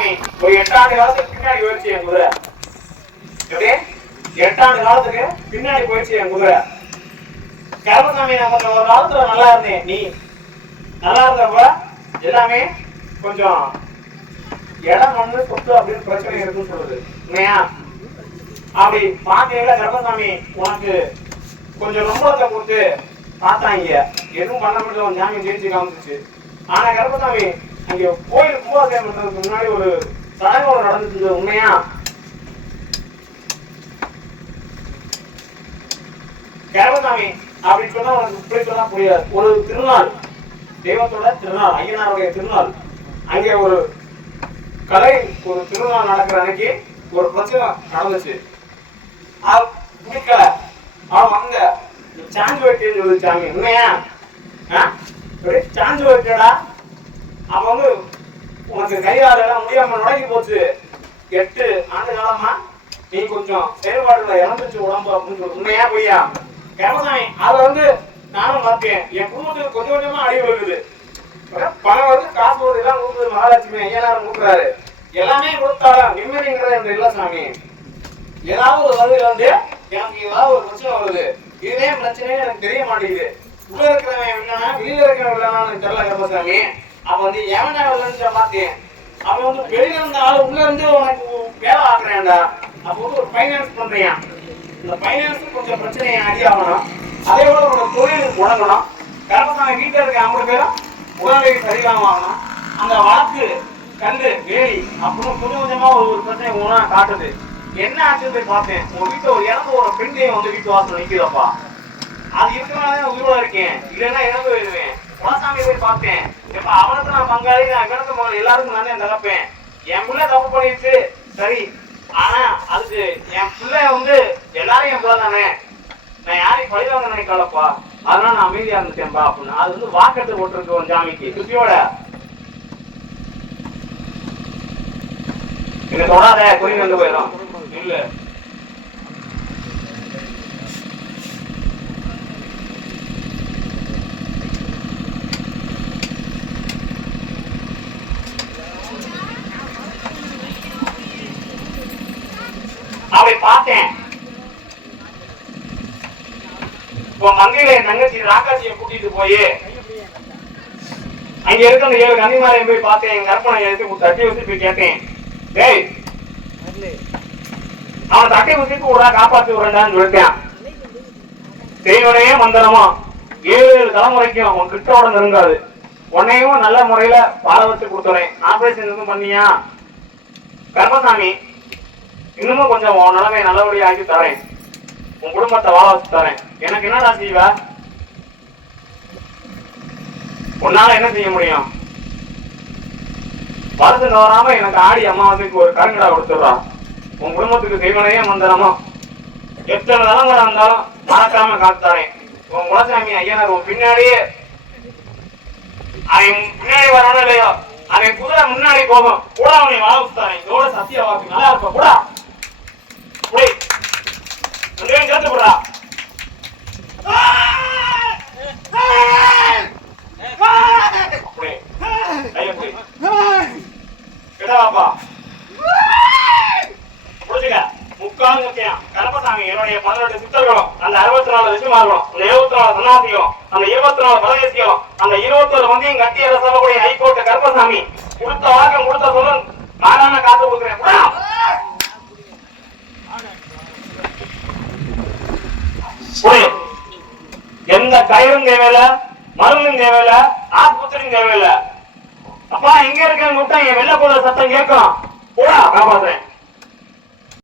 கருப்பசாமி ஒரு 8 ஆண்டு காலத்துக்கு பின்னாடி போயிடுச்சு என் குதிரை. எப்படி 8 ஆண்டு காலத்துக்கு பின்னாடி போயிடுச்சு என் குதிரை. கருப்பசாமி நான் கொஞ்சம் ஒரு காலத்துல நல்லா இருந்தேன். நீ நல்லா இருந்தப்ப எல்லாமே கொஞ்சம் இடம் மண்ணு சொத்து அப்படின்னு பிரச்சனை இருக்குன்னு சொல்லுது இல்லையா? அப்படி பாத்தீங்களா கருப்பசாமி உனக்கு கொஞ்சம் நம்பளத்தை கொடுத்து பார்த்தாங்க, எதுவும் பண்ண முடியல, ஜாமீன் ஜெயிச்சு காமிச்சிச்சு. ஆனா கருப்பசாமி அங்க கோயில் கும்பாபிஷேகம் பண்றதுக்கு முன்னாடி ஒரு சடங்கு நடந்துச்சு உண்மையா? கருப்பசாமி அப்படின்னு சொன்னா உனக்கு இப்படி சொன்னா புரியாது. ஒரு திருநாள், தெய்வத்தோட திருநாள், ஐயனாருடைய திருநாள், அங்கே ஒரு கலை ஒரு திருநாள் நடக்கிற அன்னைக்கு ஒரு பிரச்சனை நடந்துச்சு. அது பிடிக்கல. அவன் வந்த சாஞ்சு வைக்கன்னு சொல்லு சாமி உண்மையா? சாஞ்சு வைக்கடா. அப்ப வந்து உனக்கு கையாளெல்லாம் முடியாம நுழைஞ்சு போச்சு. 8 ஆண்டு காலமா நீ கொஞ்சம் செயல்பாடுல இறந்துச்சு உடம்பு அப்படின்னு சொல்லு உண்மையா பொய்யா? கருப்பசாமி அதை வந்து நானும் பார்த்தேன். என் குடும்பத்துக்கு கொஞ்சம் கொஞ்சமா அடி விழுகுது. பணம் வருது, காசு வருது, எல்லாம் கொடுக்குது. மகாலட்சுமி ஐயனாரும் கொடுக்குறாரு. எல்லாமே கொடுத்தாலும் நிம்மதிங்கிறது எனக்கு இல்ல சாமி. ஏதாவது ஒரு வகையில வந்து எனக்கு ஏதாவது ஒரு பிரச்சனை வருது. இதே பிரச்சனையே எனக்கு தெரிய மாட்டேங்குது. உள்ள இருக்கிறவன் இல்லைன்னா வெளியில இருக்கிறவன் இல்லைன்னு தெரியல கருப்பசாமி. அப்ப வந்து எவனா இல்லைன்னு பார்த்தேன். அவன் வந்து வெளியில இருந்த ஆளு உள்ள இருந்து உனக்கு வேலை ஆக்குறேன்டா. அப்ப வந்து ஒரு ஃபைனான்ஸ் பண்றியா? இந்த ஃபைனான்ஸ் கொஞ்சம் பிரச்சனையை அடியாகணும். அதே போல உன்னோட தொழில் உடங்கணும். கருப்பசாமி வீட்டில் இருக்க 50 பேரும் உடல்நிலை சரியில்லாம ஆகணும். அந்த வழக்கு கண்டு வேலி அப்படின்னு கொஞ்சம் கொஞ்சமா ஒரு பிரச்சனை உணா காட்டுது. என்ன ஆச்சு போய் பார்த்தேன். உங்க வீட்டுல ஒரு இறந்து ஒரு பெண்டையும் வந்து வீட்டு வாசல் நிற்கிறப்பா. அது இருக்கிறனால உயிரோட இருக்கேன், இல்லைன்னா இறந்து போயிடுவேன். குலசாமி போய் பார்த்தேன். எப்ப அவனுக்கு நான் பங்காளி, நான் இவனுக்கு மகள், எல்லாருக்கும் நானே தகப்பேன். என் பிள்ளை தப்பு பண்ணிடுச்சு சரி, ஆனா அதுக்கு என் பிள்ளை வந்து எல்லாரும் என் பிள்ளை தானே, நான் யாரையும் பழிவாங்க நினைக்கலப்பா, அதனால நான் அமைதியா இருந்துட்டேன்பா அப்படின்னு. அது வந்து வாக்கெட்டு போட்டிருக்கு ஒரு ஜாமிக்கு சுத்தியோட. இதை தொடாத குறி வந்து போயிடும். இல்ல அப்படி பார்த்தேன். இப்போ மந்திரில என் தங்கச்சி ராக்காட்சியை கூட்டிட்டு போய் அங்க இருக்க அந்த 7 கன்னிமாரையும் போய் பார்த்தேன். என் கற்பனை எடுத்து தட்டி வச்சு போய் கேட்டேன், டேய் அவன் தட்டை வச்சுட்டு விடா, காப்பாத்தி விடுறான்னு சொல்லிட்டேன். செய்வனே மந்திரமா 7 தலைமுறைக்கும் அவன் கிட்டோட நெருங்காது. உன்னையும் நல்ல முறையில பால வச்சு கொடுத்துறேன். ஆபரேஷன் எதுவும் பண்ணியா? கருப்பசாமி இன்னமும் கொஞ்சம் உன் நிலைமை நல்லபடியா ஆக்கி தரேன், உன் குடும்பத்தை வாழ வச்சு தரேன். எனக்கு என்னடா செய்வ? உன்னால என்ன செய்ய முடியும்? வருஷம் வராம எனக்கு ஆடி அம்மாவதுக்கு ஒரு கருங்கடா கொடுத்துடுறா. உன் குடும்பத்துக்கு செய்வனையே மந்திரமா எத்தனை தலைமுறை இருந்தாலும் மறக்காம காத்துறேன். உன் குலசாமி ஐயனார் உன் பின்னாடியே, அவன் பின்னாடி வரானோ இல்லையோ, அவன் குதிரை முன்னாடி போகும் கூட அவனை வாழ வச்சுத்தாரேன். இதோட சத்திய வாக்கு நல்லா இருப்ப கூட சேர்த்து போடுறா. கருப்பசாமி என்னுடைய 18 சித்தர்களும், அந்த 64 ரிஷிமார்களும், அந்த 74 சன்னாசிகளும், அந்த 24 பரதேசிகளும், அந்த 21 மந்தியும் கட்டி அரசக்கூடிய ஹைகோர்ட் கருப்பசாமி கொடுத்த வாக்கம் கொடுத்த சொல்லும் நாரான காத்து கொடுக்குறேன். எந்த கயிறும் தேவையில்ல, மருந்தும் தேவையில்ல, ஆஸ்பத்திரியும் தேவையில்ல. அப்பா எங்க இருக்கேன்னு கூப்பிட்டா என் வெள்ளை போல சத்தம் கேட்கும் கூட காப்பாத்துறேன்.